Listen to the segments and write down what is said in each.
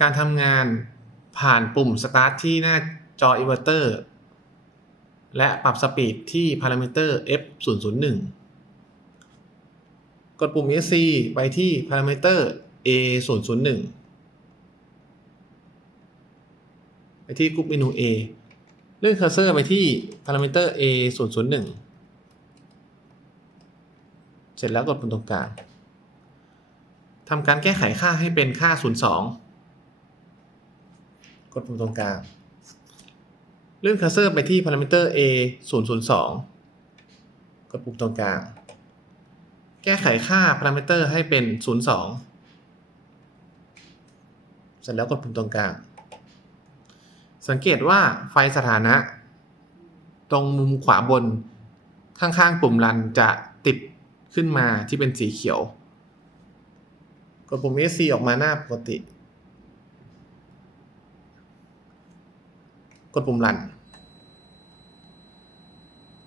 การทำงานผ่านปุ่ม Start ที่หน้าจอ Inverter และปรับสปีดที่พารามิเตอร์ f 0 0 1กดปุ่ม ESC ไปที่พารามิเตอร์ a 0 0 1ไปที่กรุ๊ปเมนู A เลื่อนเคอร์เซอร์ไปที่พารามิเตอร์ a 0 0 1เสร็จแล้วกดปุ่มตรงกลางทำการแก้ไขค่าให้เป็นค่า 02 กดปุ่มตรงกลาง เลื่อนเคอร์เซอร์ไปที่พารามิเตอร์ a 0 0 2 กดปุ่มตรงกลาง แก้ไขค่าพารามิเตอร์ให้เป็น 0 2 เสร็จแล้วกดปุ่มตรงกลาง สังเกตว่าไฟสถานะ ตรงมุมขวาบนข้างๆ ปุ่มรันจะติดขึ้นมาที่เป็นสีเขียว กดปุ่ม ESC ออกมาหน้าปกติ กดปุ่มรัน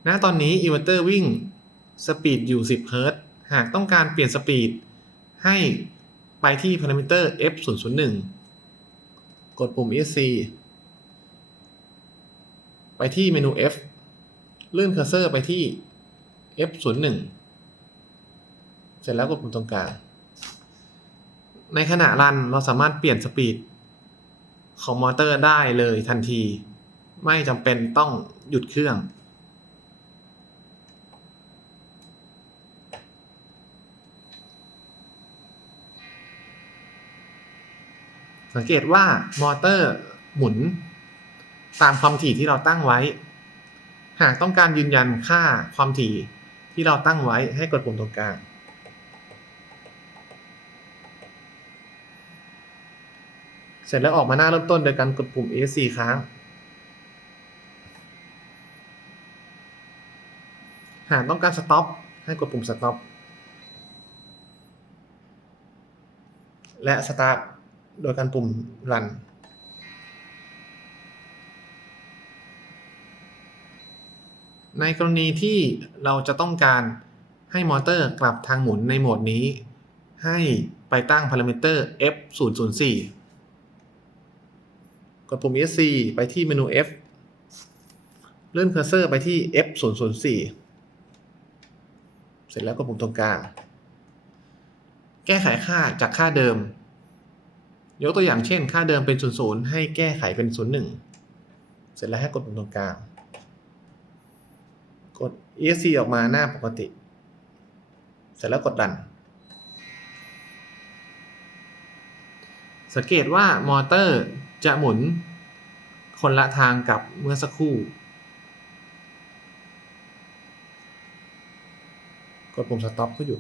ณตอนนี้อินเวอร์เตอร์วิ่งสปีดอยู่ 10 เฮิรตซ์หากต้องการเปลี่ยนสปีดให้ไปที่พารามิเตอร์ f 0 0 1กดปุ่ม ESC ไปที่เมนู F เลื่อนเคอร์เซอร์ไปที่ f 0 1เสร็จแล้วกดปุ่มตรงกลาง ในขณะรันเราสามารถเปลี่ยนสปีดของมอเตอร์ได้เลยทันที ไม่จำเป็นต้องหยุดเครื่อง สังเกตว่ามอเตอร์หมุน ตามความถี่ที่เราตั้งไว้ หากต้องการยืนยันค่าความถี่ที่เราตั้งไว้ให้กดปุ่มตรงกลางเสร็จแล้วออกมาหน้าเริ่มต้นโดยการกดปุ่ม ESC ค้าง หากต้องการ stop ให้กดปุ่ม stop และ start โดยการปุ่ม run ในกรณีที่เราจะต้องการให้มอเตอร์กลับทางหมุนในโหมดนี้ ให้ไปตั้งพารามิเตอร์ f 0 0 4กดปุ่ม ESC ไปที่เมนู F เลื่อนเคอร์เซอร์ไปที่ F 0 0 4 เสร็จแล้วกดปุ่มตรงกลาง แก้ไขค่าจากค่าเดิม ยกตัวอย่างเช่น ค่าเดิมเป็น 0 0 ให้แก้ไขเป็น 0 1 เสร็จแล้วให้กดปุ่มตรงกลาง กด ESC ออกมาหน้าปกติ เสร็จแล้วกดดัน สังเกตว่ามอเตอร์จะหมุนคนละทางกับเมื่อสักครู่ กดปุ่ม stop ก็หยุด